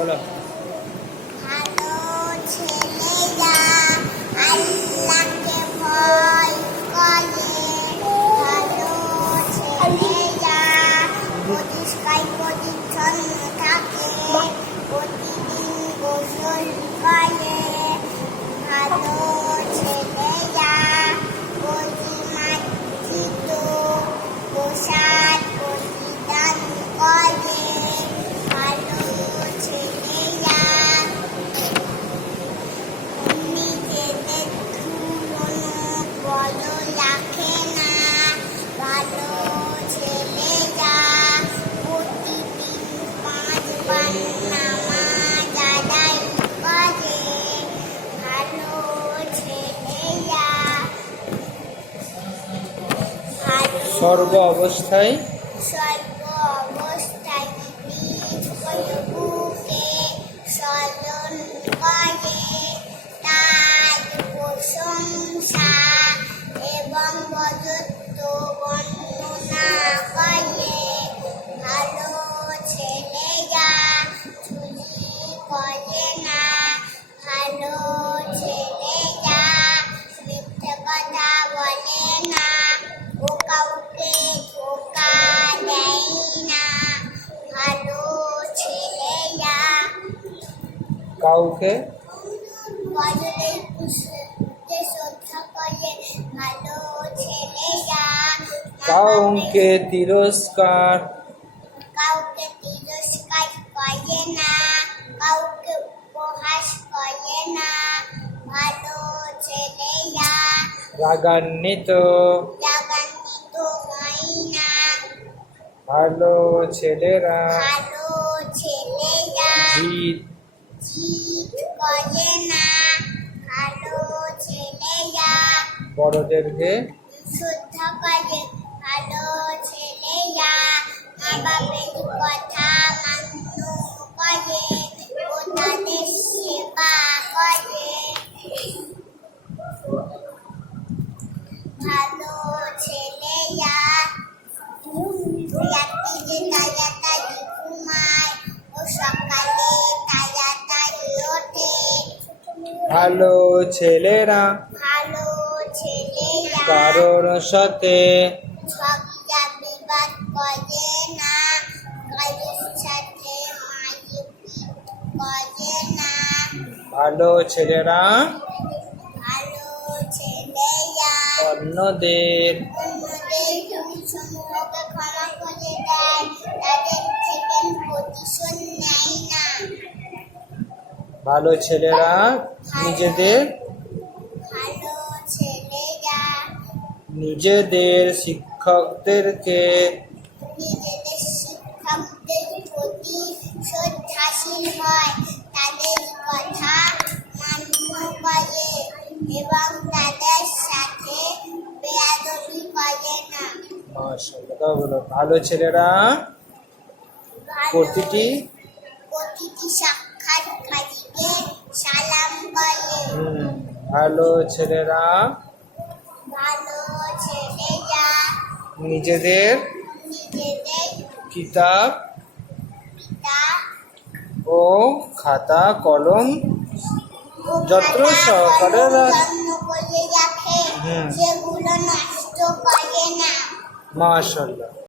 বলো। ভালো ছেলেরা আল্লাহকে ভয় করে, ভালো ছেলেরা পরিষ্কার পরিচ্ছন্ন থাকে, প্রতিদিন গোসল করে, ভালো ছেলেরা পরিমার্জিত পোশাক পরিধান করে, ভালো ছেলেরা নিজেদের তুলনা বড় রাখে না, ভালো ছেলেরা প্রতিদিন 5 বার নামাজ আদায় করে, ভালো ছেলেরা সর্ব অবস্থায় সর্ব অবস্থায় নিজ প্রভুকে স্মরণ করে, তার প্রশংসা এবং বজত্ব বর্ণনা করে, ভালো ছেলেরা চুরি করে না, ভালো ছেলেরা মিথ্যে কথা বলে না, ও কাউকে ধোঁকা দেয় না, ভালো ছেলেরা কাউকে বড়দের পুরুষকে শ্রদ্ধা করে, ভালো ছেলেরা কাউকে তিরস্কার কাউকে তিরস্কার করে না, কাউকে উপহাস করে না, ভালো ছেলেরা রাগান্বিত রাগান্বিত হয় না, ভালো ছেলেরা ভালো ছেলেরা জিদ জিদ করে না, ভালো ছেলেরা বড়দেরকে শ্রদ্ধা করে, ভালো ছেলেরা মা বাপের কথা মান্য করে ও তাদের সেবা করে, ভালো ছেলেরা রাত্রিরে তাড়াতাড়ি ঘুমায় ও সকালে তাড়াতাড়ি ওঠে, ভালো ছেলেরা ভালো ছেলেরা কারোর সাথে ঝগড়া বিবাদ করে না, কারোর সাথে মারপিট করে না, ভালো ছেলেরা ভালো ছেলেরা অন্যদের অন্যদের ভুলসমূহকে ক্ষমা করে দেয়, তাদের থেকে প্রতিশোধ নেয় না, ভালো ছেলেরা নিজেদের ভালো ছেলেরা নিজেদের শিক্ষকদেরকে নিজেদের শিক্ষকদের প্রতি শ্রদ্ধাশীল হয়, তাদের কথা মান্য করে এবং তাদের সাথে বেয়াদবি করে না, মাশাআল্লাহ, বলো। ভালো ছেলেরা প্রতিটি প্রতিটি সাক্ষাৎকারীকে সালাম করে, ভালো ছেলেরা ভালো ছেলেরা নিজেদের নিজেদের কিতাব পিতা ও খাতা কলম ও যত্র খাতা সহকারে কলম রাখ- যত্ন করে রাখে, সেগুলো নষ্ট করে না। মাশাআল্লাহ।